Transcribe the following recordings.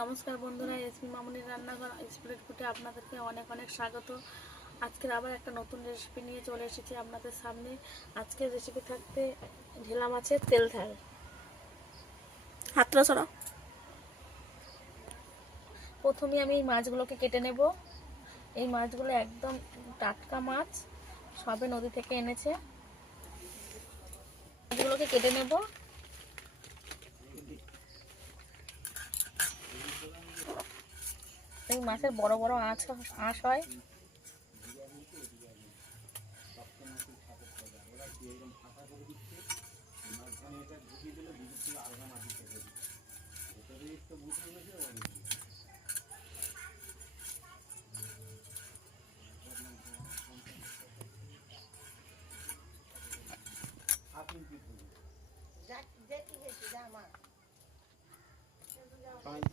নমস্কার বন্ধুরা, এসপি মামুনির রান্নাঘর স্প্রেড ফুটে আপনাদেরকে অনেক অনেক স্বাগত। আজকের আবার একটা নতুন রেসিপি নিয়ে চলে এসেছি আপনাদের সামনে। আজকের রেসিপি থাকতে ঢেলা মাছের তেল ঝাল। হাতটা সরাও। প্রথমে আমি এই মাছগুলোকে কেটে নেব। এই মাছগুলো একদম টাটকা মাছ, সবে নদী থেকে এনেছে। মাছগুলোকে কেটে নেব। এই মাছের বড় বড় আঁশ হয়।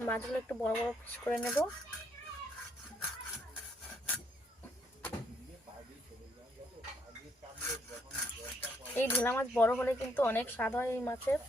মাছগুলো একটু বড় বড় পিস করে নেব। এই ঢেলা মাছ বড় হলে কিন্তু অনেক স্বাদ হয় এই মাছের।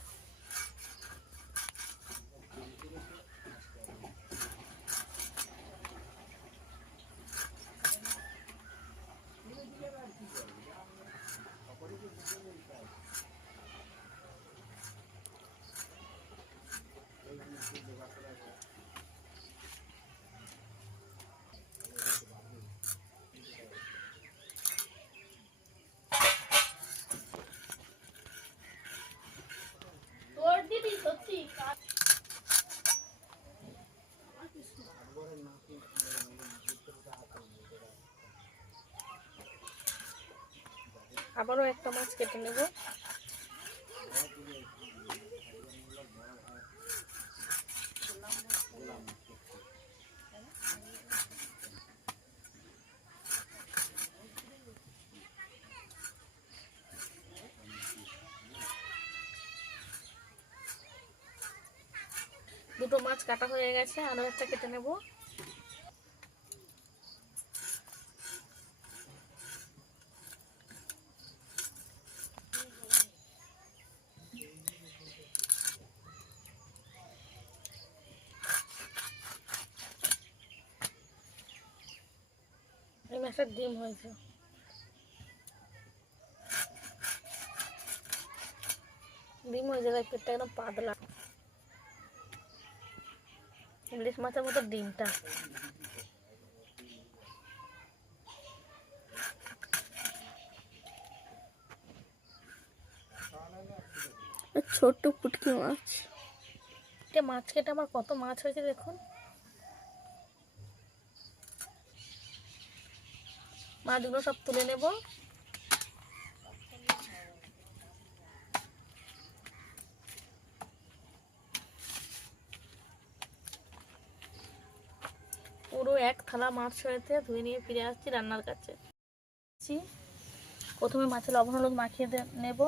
আবারও একটা মাছ কেটে নেব। দুটো মাছ কাটা হয়ে গেছে, আরো একটা কেটে নেব। এই মাছটার ডিম হয়েছে। ডিম হয়ে যাবে, পেটটা একদম পাতলা। ইলিশ মাছের মতো ডিমটা। ছোট্ট পুটকি মাছ। এটা মাছ কেটে আমার কত মাছ হয়েছে দেখুন। মাছগুলো সব তুলে নেব। পুরো এক থালা মাছ হয়েছে, ধুয়ে নিয়ে ফিরে আসছি রান্নার কাছে। প্রথমে মাছে লবণ হলুদ মাখিয়ে নেব।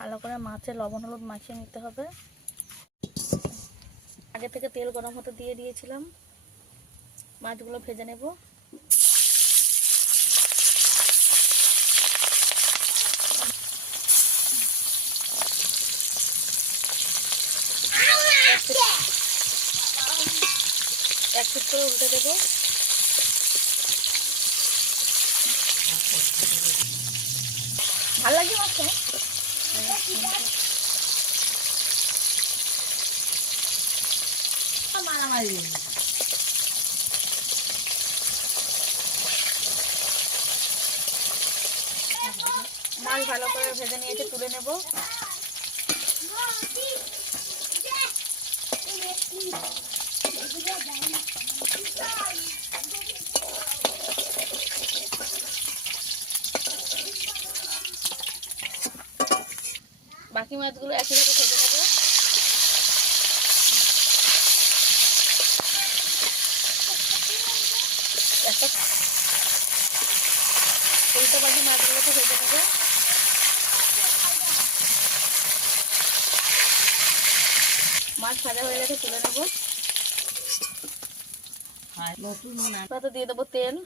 ভালো করে মাছে লবণ হলুদ মাখিয়ে নিতে হবে। আগে থেকে তেল গরম হতে দিয়ে দিয়েছিলাম, মাছগুলো ভেজে নেব। এক পিট করে উল্টে দেব। ভালো লাগে মাছটা। মারামারি মাছ ভালো করে ভেজে নিয়েছে, তুলে নেব। বাকি মাছগুলো একই সাথে ভেজে নেব। একটা উল্টো পাল্টি মাছগুলোকে ভেজে নেব। মাছ ভাজা হয়ে গেছে, তুলে নেব। দিয়ে দেবো তেল।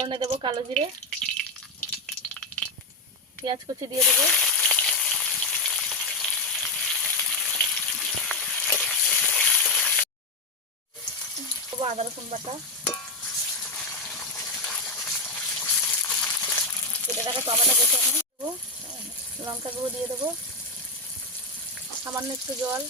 ফোড়নে দেবো কালো জিরে, পেঁয়াজ কুচি দিয়ে দেবো, আদা রসুন বাটা, কেটে রাখা টমেটো কেটে দেবো, লঙ্কা গুঁড়ো দিয়ে দেবো, সামান্য একটু জল,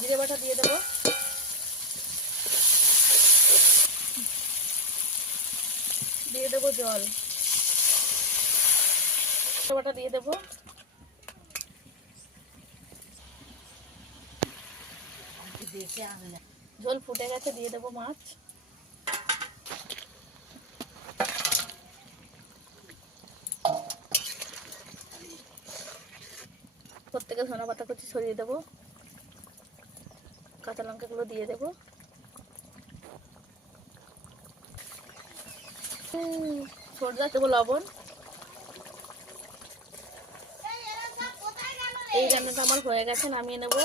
জিরে বাটা দিয়ে দেবো, দিয়ে দেবো জল, বাটা দিয়ে দেবো, ঝোল ফুটে গেছে, দিয়ে দেবো মাছ, প্রত্যেকে ধনে পাতা কুচি ছড়িয়ে দেবো, কাঁচা লঙ্কাগুলো দিয়ে দেবো, সরষে দেবো লবণ। এই রান্নাটা আমার হয়ে গেছে, নামিয়ে নেব।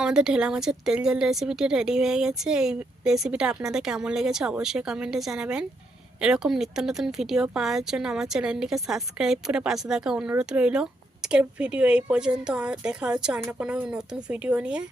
আমাদের ঢেলা মাছের তেল ঝাল রেসিপিটি রেডি হয়ে গেছে। এই রেসিপিটা আপনাদের কেমন লেগেছে অবশ্যই কমেন্টে জানাবেন। এরকম নিত্য নতুন ভিডিও পাওয়ার জন্য আমার চ্যানেলটিকে সাবস্ক্রাইব করে পাশে থাকা অনুরোধ রইল। আজকের ভিডিও এই পর্যন্ত, দেখা হচ্ছে অন্য কোনো নতুন ভিডিও নিয়ে।